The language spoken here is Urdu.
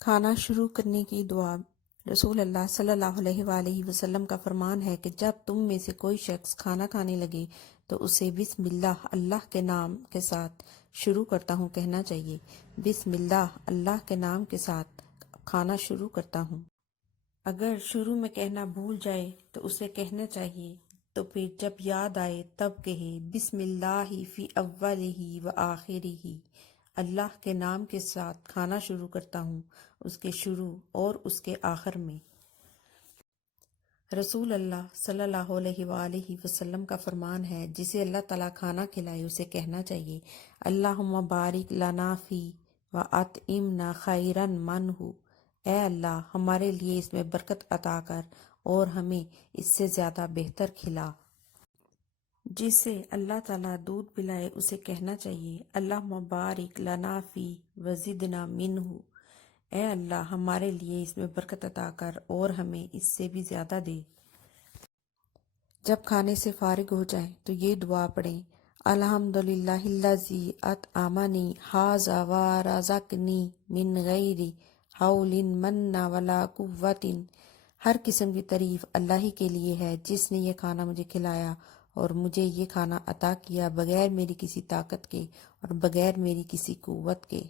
کھانا شروع کرنے کی دعا۔ رسول اللہ صلی اللہ علیہ وآلہ وسلم کا فرمان ہے کہ جب تم میں سے کوئی شخص کھانا کھانے لگے تو اسے بسم اللہ، اللہ کے نام کے ساتھ شروع کرتا ہوں کہنا چاہیے۔ بسم اللہ، اللہ کے نام کے ساتھ کھانا شروع کرتا ہوں۔ اگر شروع میں کہنا بھول جائے تو اسے کہنا چاہیے، تو پھر جب یاد آئے تب کہے بسم اللہ فی اولہ و آخرہ، اللہ کے نام کے ساتھ کھانا شروع کرتا ہوں، اس کے شروع اور اس کے آخر میں۔ رسول اللہ صلی اللہ علیہ وآلہ وسلم کا فرمان ہے، جسے اللہ تعالیٰ کھانا کھلائے اسے کہنا چاہیے اللہم بارک لنا فی و اطعمنا خیرا منہ، اے اللہ ہمارے لیے اس میں برکت عطا کر اور ہمیں اس سے زیادہ بہتر کھلا۔ جسے اللہ تعالیٰ دودھ پلائے اسے کہنا چاہیے اللہم بارک لنا فی وزدنا منہ، اے اللہ ہمارے لیے اس میں برکت عطا کر اور ہمیں اس سے بھی زیادہ دے۔ جب کھانے سے فارغ ہو جائیں تو یہ دعا پڑھیں الحمدللہ الذی اطعمنی ھذا ورزقنی من غیر حول منا ولا قوۃ۔ ہر قسم کی تعریف اللہ ہی کے لیے ہے جس نے یہ کھانا مجھے کھلایا اور مجھے یہ کھانا عطا کیا بغیر میری کسی طاقت کے اور بغیر میری کسی قوت کے۔